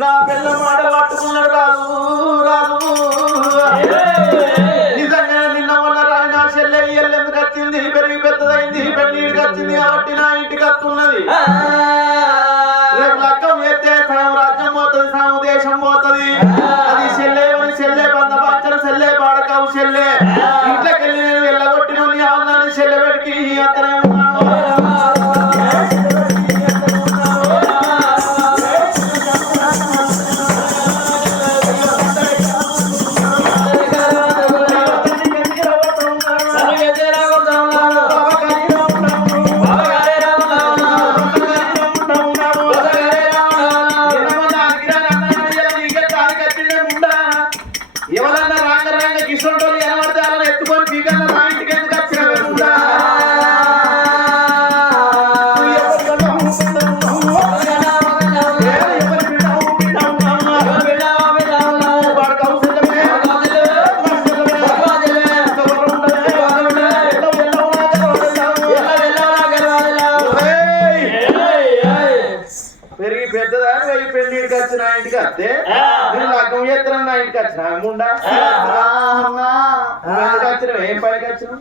నా పిల్ల మాట పట్టుకున్నాడు రాదు రాదు నిజంగా నిన్న వల్ల రాని నా చెల్లె ఎందుకు వచ్చింది పెరిగి పెద్దదైంది పెళ్ళిడికి వచ్చింది కాబట్టి నా ఇంటికి వస్తున్నది రేపు లగ్గం ఎత్తే సగం రాజ్యం పోతుంది సగం దేశం పోతుంది అది చెల్లె బంద బాచన చెల్లె బాడకావు చెల్లె ఇంట్లోకి వెళ్ళి నేను వెళ్ళగొట్టిన నీ అన్నాన్ని చెల్లె పెడికి అతనే ఉన్నాను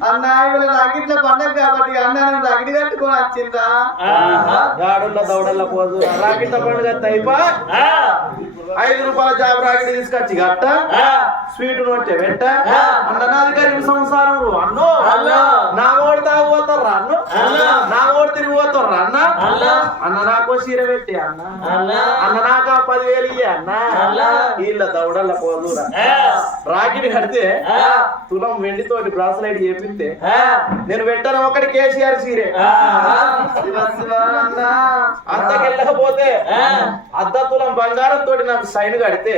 అన్న రాకిట్ల పండగ కాబట్టి అన్న రాకిటి కట్టుకొని వచ్చిందా గాడుల్ల దౌడల్ల పోదు రాకిట్ల పండుగ అయిపో 5 రూపాయల జాబ్ రాకిటి తీసుకొచ్చి గట్ట స్వీట్ నోటే వెంట అన్న నాది గరీబ్ సంసారం అన్నో నా ఓడి తాగుపోతారు అన్ను నా ఓడి తిరిగి పోతారు అన్న అన్న నాకో చీర పెట్టి అన్న అన్న నాకు 10,000 ఇయ్య అన్న వీళ్ళ దౌడల్ల పోదురా రాకిటి కడితే తులం వెండితోటి బ్రాస్లైట్ చేపిస్తే నేను పెట్టను ఒకటి కేసీఆర్ చీరే అంతకెళ్ళకపోతే అర్ధ తులం బంగారం తోటి నాకు సైన్ కడితే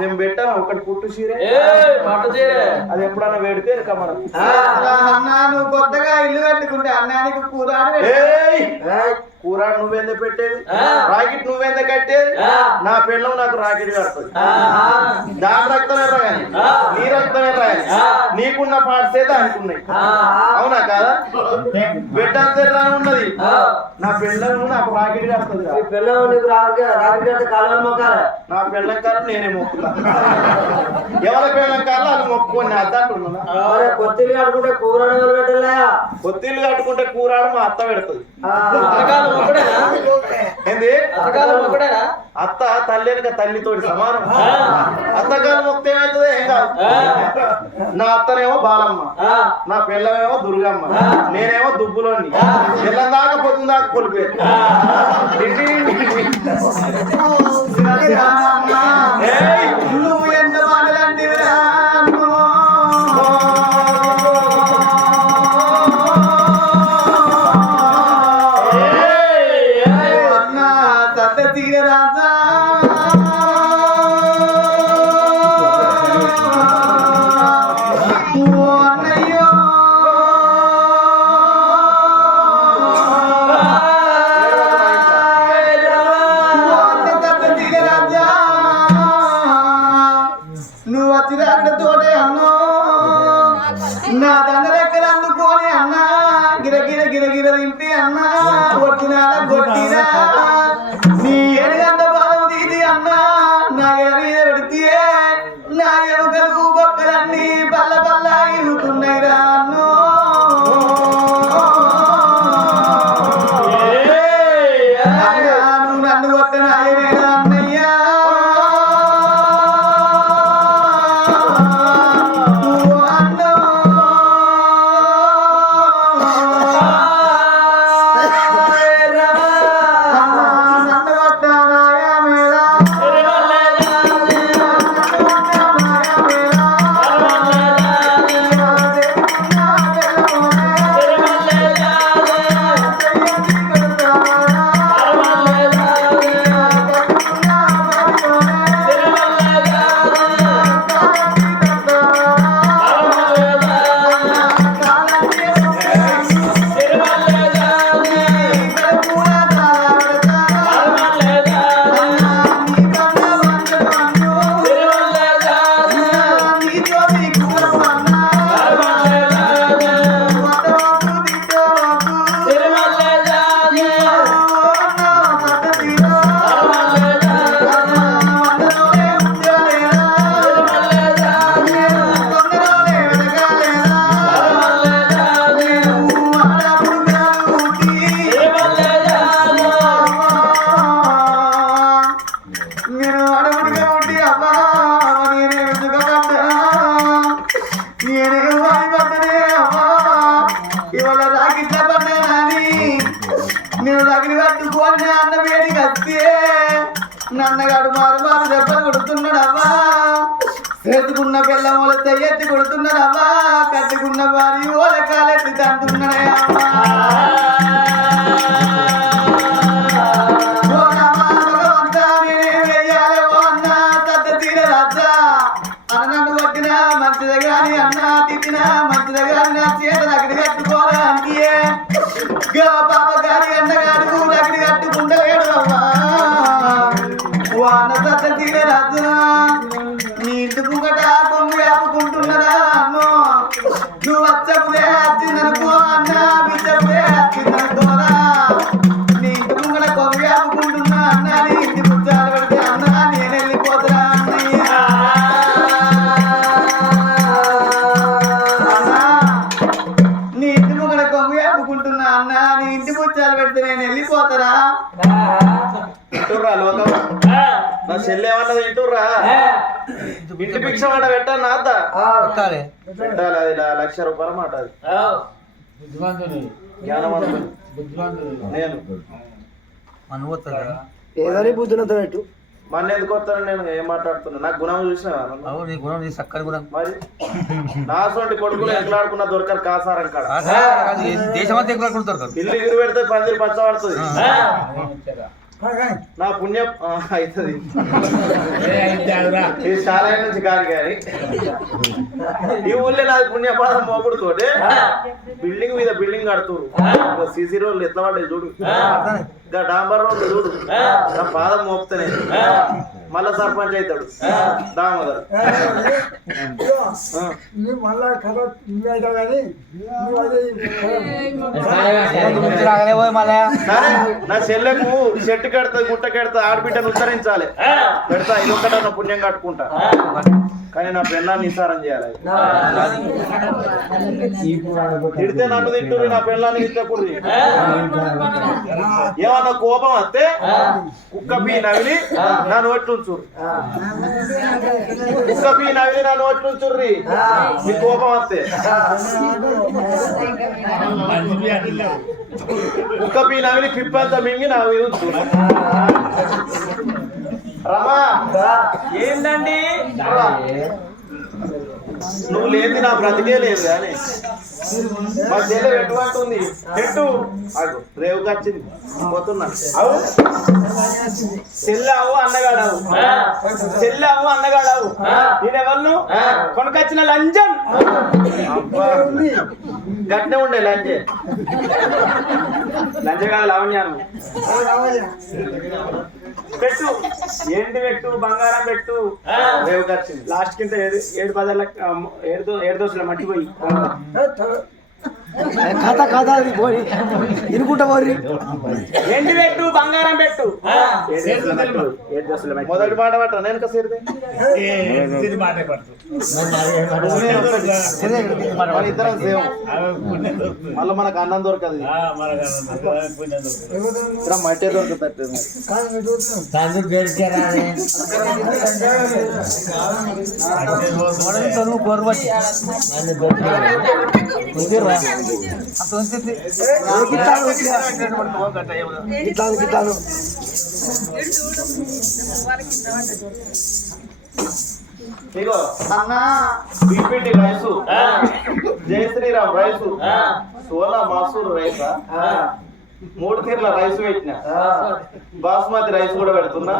నేను పెట్టాను ఒకటి పుట్టు చీరే పట్టు చీరే అది ఎప్పుడన్నా పెడితే మనం నువ్వు కొత్తగా ఇల్లు కట్టుకుంటే అన్నానికి కూరాడు నువ్వేందే పెట్టేది రాకెట్ నువ్వేందే కట్టేది నా పెళ్ళం నాకు రాకెట్ కడుతుంది దాని రక్తమే రాయాలి నీ రక్తమే రాయాలి నీకున్న పార్ట్సే దానికి ఉన్నాయి అవునా కాదా బిడ్డ అంతే ఉన్నది నా పెళ్ళం నాకు రాకెట్ కడుతుంది నా పెళ్ళం కాలం నేనే మొక్కుతా ఎవరి పెళ్ళం కాలం అది మొక్కుకొని అద్దంటున్నా కొత్తిల్లు కట్టుకుంటే కూరాడు పెట్టలే కొత్తిల్లు కట్టుకుంటే కూరాడు మా అత్త పెడుతుంది ఏంది అత్త తల్లినక తల్లితోటి సమానం అత్తగారు మొక్త ఏమవుతుంది ఏం కాదు నా అత్తనేమో బాలమ్మ నా పిల్లమేమో దుర్గమ్మ నేనేమో దుబ్బులోని పిల్లం దాకా పొద్దున దాకా కొలిపే నువ్వు ఎంత మాటలంటే నా దండరెక్కలు అందుకొని అన్నా గిరగిర గిరగిర దింపి అన్నా కొట్టినా నీ 7 గంట బాధ తీది అన్న నన్నగాడు మారు మారు దెబ్బలు కొడుతున్నాడవ్వా చేతుకున్న బెల్లం ఓలెత్తే ఎత్తి కొడుతున్నాడవ్వా కట్టుకున్న వారి ఓల కాలెత్తి తంటున్నాడే అమ్మా ఓ రామా భగవంతా నేనేం వెయ్యాలి ఓ అన్నా తద్ద తీర రాజా అన్న నన్ను కొట్టినా మంచిదే గాని అన్న తిట్టినా మంచిదే గాని నా చేత నగడి కట్టుకోరా అంటియే పాప గారి అన్నగాడు నగడి కట్టుకుంటలేడు అమ్మా ఓ అన్న తద్ద తీర రాజా నీ ఇంటి ముంగట కొమ్ము ఆపుకుంటున్నదా అమ్మో నువ్వు వచ్చప్పుడే వచ్చిందనుకో అన్న బిచ్చప్పుడే వచ్చిందనుకోరా నీ ఇంటి ముంగట కొమ్ము ఆపుకుంటున్నా అన్న నీ ఇంటి ముచ్చాలు పెడితే అన్న నేను వెళ్ళిపోతురా అన్నయ్య అన్నా నీ ఇంటి ముంగట కొమ్ము ఆపుకుంటున్నా అన్న నీ ఇంటి ముచ్చాలు పెడితే నేను వెళ్ళిపోతారా ఇంటుర్రా లోకం నా చెల్లి ఏమన్నది ఇంటుర్రా ఇంటి భిక్ష మాట పెట్టాను నా అద్ద పెట్టాలి అది 1,00,000 రూపాయల మాట అది జ్ఞానవంతుడు నేను ఏదని బుద్ధినంత పెట్టు మన ఎందుకు వస్తాను నేను ఏం మాట్లాడుతున్నా నాకు గుణం చూసినా నీ గుణం నీ చక్కని గుణం మరి నా సొంటి కొడుకులు ఎట్లాడుకున్నా దొరకరు కాసారం కాడ దేశమంతా ఎక్కువ దొరకదు ఇల్లు ఎగురు పెడితే పందిరి పచ్చబడుతుంది నా పుణ్యం అవుతుంది ఈ శాలయ నుంచి కాదు కానీ ఈ ఊళ్ళో నాది పుణ్యపాదం మోపుడుతోటి బిల్డింగ్ మీద బిల్డింగ్ కడుతురు సీసీ రోడ్లు ఎట్లా పడ్డాయి చూడు ఇంకా డాంబర్ రోడ్లు చూడు నా పాదం మోపుతానే మళ్ళా సర్పంచ్ అవుతాడు దామోదర్ నా చెల్లెకు చెట్టు కడతా గుట్ట కడతా ఆడబిడ్డను ఉత్తరించాలి పెడతా ఇది ఒక్కటన్నా పుణ్యం కట్టుకుంటా కానీ నా పెళ్ళాన్ని నిసారం చేయాలి తిడితే నన్ను తింటుంది నా పెళ్ళాన్ని తిట్టకూడదు ఏమన్నా కోపం వస్తే కుక్క పీ నవిలి నా నోట్లు ఉంచుర్రు కుక్క పీ నవిలి నా నోట్లు ఉంచుర్రి మీ కోపం వస్తే కుక్క పీ నవిలి పిప్పంతా మింగి నా మీద ఉంచుర్రు రమా ఏందండి నువ్వు లేని నా బ్రతికే లేదు కానీ మా చెల్లె ఎటువంటి చెట్టు అడు రేవుకి వచ్చింది పోతున్నా అవు చెల్లెవు అన్నగాడావు చెల్లెవు అన్నగాడావు నేనెవరు కొనకొచ్చిన లంజన్ గట్నే ఉండే లంజే లంజగా లావణ్యాను పెట్టు ఏంటి పెట్టు బంగారం పెట్టు రేవుకి వచ్చింది లాస్ట్ కింద 7 దోశల మట్టిపోయి కథ కథ అది పోయి ఇనుకుంటా పోయి ఏంటి పెట్టు బంగారం పెట్టు మొదటి మాట పట్ట నేను సేరితే మన ఇద్దరం సేవం మళ్ళీ మనకు అన్నం దొరకదు మట్టే దొరుకుతట్టు ఇగో అన్నా బీపీటీ రైసు జై శ్రీరామ్ రైసు సోనా మసూర్ రైసా 3 తీర్ల రైస్ పెట్టిన బాస్మతి రైస్ కూడా పెడుతున్నా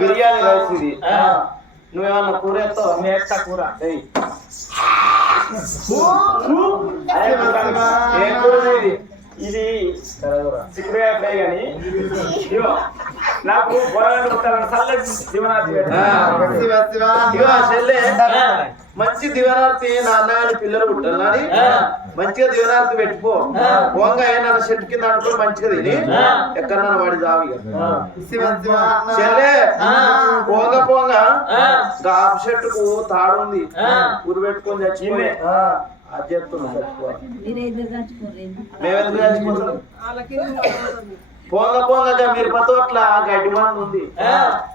బిర్యానీ రైస్ ఇది నువ్వేమన్నా కూర ఎత్తావు నేర్తా కూర ఏం కూర ఇది ఇది చిక్కుడుకాయ ఫ్రై కానీ నాకు పొరగంట చల్లటి దివనాథి ఇగో చెల్లె మంచి దివనార్తి నా అన్నగారి పిల్లలు పుట్టాలని మంచిగా దివనార్తి పెట్టుకో పోంగ ఏమన్నా చెట్టు కింద అనుకో మంచిగా తిని ఎక్కడన్నా వాడి జావి చెల్లె పోంగ పోంగ గాపు చెట్టుకు తాడుంది ఉరి పెట్టుకొని చచ్చిపోయి అది చెప్తున్నా మేమెందుకు చచ్చిపోతాం పోంగ పోంగ మిరపతో అట్లా గడ్డి మంది ఉంది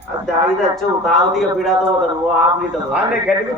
అది తాగి తెచ్చావు తాగుతీ పీడాతో 1/2 లీటర్ గడ్డి